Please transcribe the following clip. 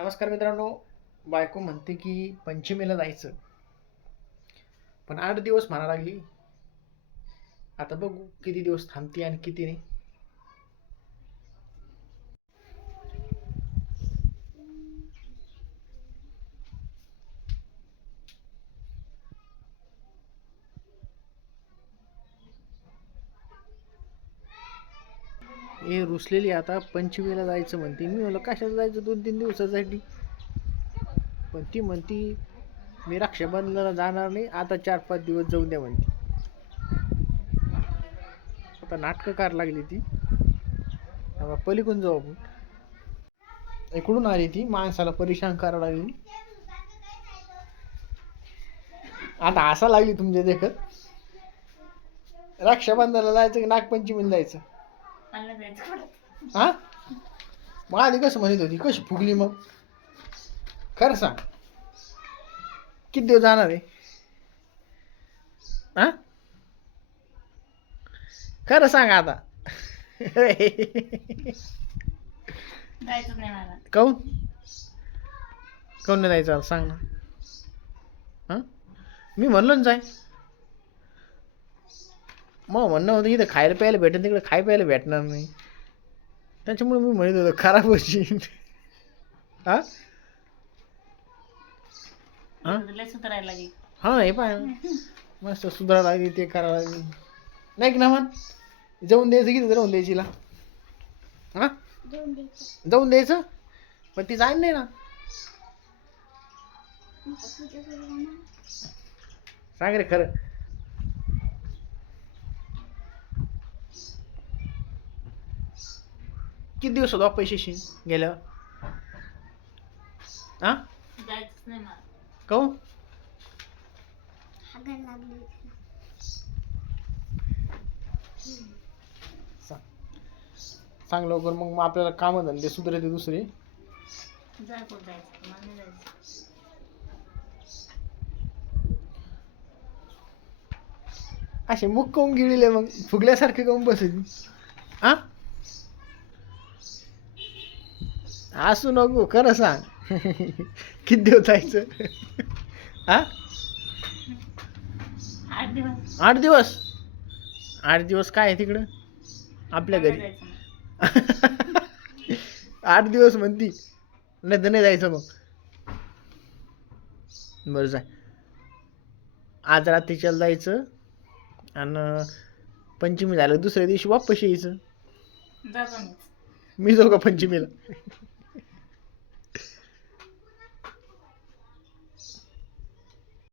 नमस्कार मित्रांनो बायको म्हणते की पंचमीला जायचं. पण आठ दिवस म्हणा लागली. आता बघू किती दिवस थांबते आणि किती नाही. हे रुसलेली आता पंचमीला जायचं म्हणते. मी म्हणलं कशाला जायचं? दोन तीन दिवसासाठी. पण ती म्हणती मी रक्षाबंधनाला जाणार नाही. आता चार पाच दिवस जाऊन द्या म्हणते. आता नाटकं कार लागली ती. आता पलीकडून जाऊ आपण. इकडून आली ती माणसाला परेशान करायला लागली. आता हसा लागली तुमच्या देखत. रक्षाबंधनाला जायचं की नागपंचमीला जायचं? हा? मग आधी कसं म्हणत होती? कशी फुगली मग? खरं सांग. किती दिवस जाणार आहे? हा? खरं सांग आता. काऊन काऊन नाही जायचं? आता सांग ना. हा? मी म्हणलो ना जाय मग म्हणणं होतं इथं खायला प्यायला भेटेल तिकडे खाय प्यायला भेटणार नाही. त्याच्यामुळे मी म्हणत होतो खराब होशील. हा? हा? लय सुधारायला लागली. हा हे पाय. मस्त सुधारा लागली ते करावं लागली. नाही की ना मन जाऊन द्यायचं किती जाऊन द्यायची हिला? हा? जाऊन द्यायचं. पण ती जाईन नाही ना. सांग रे खरं. किती दिवस होता पैसे शिन गेल्यावर? हा जायचंच नाही मला. काहून सांग. सांग लवकर मग मग आपल्याला कामं धंदे सुधारायचे दुसरे. जाय कुठं जायचं? मला नाही जायचं. असे मुख काऊन गिळले मग फुगल्यासारखे काऊन बसायची हा असू नको खरं सांग. किती दिवस जायचं? हा? आठ दिवस. आठ दिवस? आठ दिवस काय आहे तिकडं? आपल्या घरी. जायचं. आठ दिवस म्हणती. नाही तर नाही जायचं मग. बरं जाय आज रात्रीच्याला जायचं. आणि पंचमी झालं दुसऱ्या दिवशी वापस यायचं. जातो मी जाऊ का पंचमीला?